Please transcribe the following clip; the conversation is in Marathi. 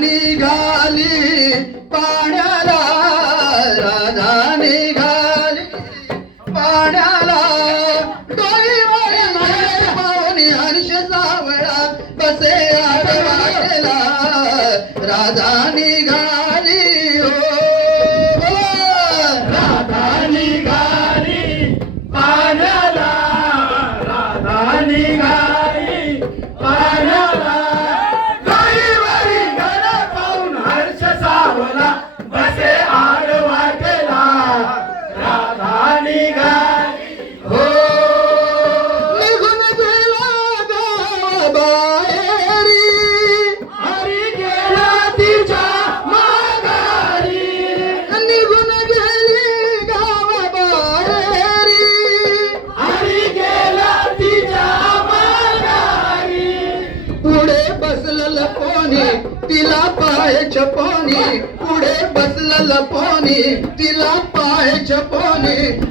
निघाली पाण्याला राधा निघाली पाण्याला डोईवर मागे पाहुणी हर्ष सावळा बसे आडवाटेला राधा निघाली हो राधा निघाली पाण्याला राधा निघाली तिला पाय छपोनी पुढे बसलं लपोनी तिला पाय छपोनी